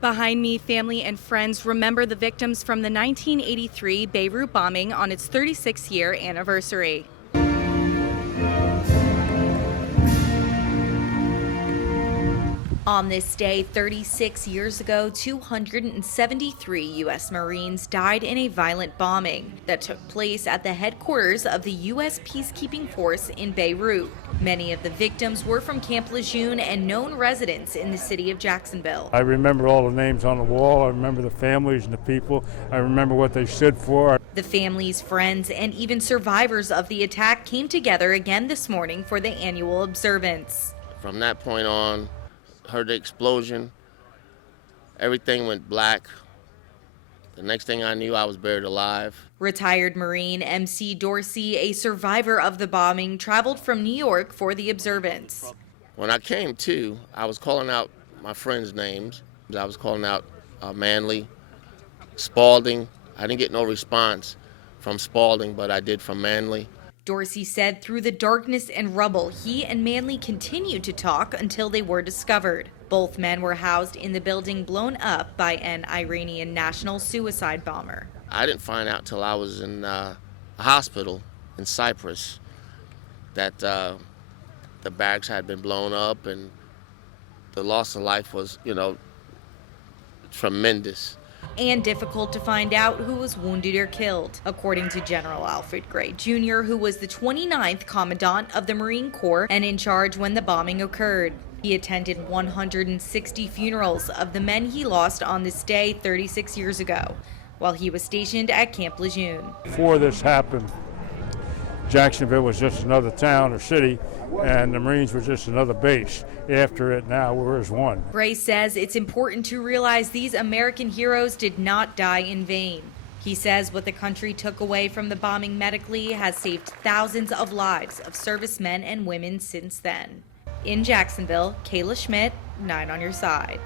Behind me, family and friends remember the victims from the 1983 Beirut bombing on its 36th-year anniversary. On this day, 36 years ago, 273 U.S. Marines died in a violent bombing that took place at the headquarters of the U.S. Peacekeeping Force in Beirut. Many of the victims were from Camp Lejeune and known residents in the city of Jacksonville. I remember all the names on the wall. I remember the families and the people. I remember what they stood for. The families, friends, and even survivors of the attack came together again this morning for the annual observance. From that point on, heard the explosion, everything went black. The next thing I knew, I was buried alive. Retired Marine MC Dorsey, a survivor of the bombing, traveled from New York for the observance. When I came to, I was calling out my friends' names. I was calling out Manley, Spalding. I didn't get no response from Spalding, but I did from Manley. Dorsey said through the darkness and rubble, he and Manley continued to talk until they were discovered. Both men were housed in the building blown up by an Iranian national suicide bomber. I didn't find out till I was in a hospital in Cyprus that the barracks had been blown up, and the loss of life was, tremendous. And difficult to find out who was wounded or killed, according to General Alfred Gray Jr., who was the 29th Commandant of the Marine Corps and in charge when the bombing occurred. He attended 160 funerals of the men he lost on this day 36 years ago, while he was stationed at Camp Lejeune. Before this happened, Jacksonville was just another town or city, and the Marines were just another base. After it, now we're as one. Gray says it's important to realize these American heroes did not die in vain. He says what the country took away from the bombing medically has saved thousands of lives of servicemen and women since then. In Jacksonville, Kayla Schmidt, 9 on your side.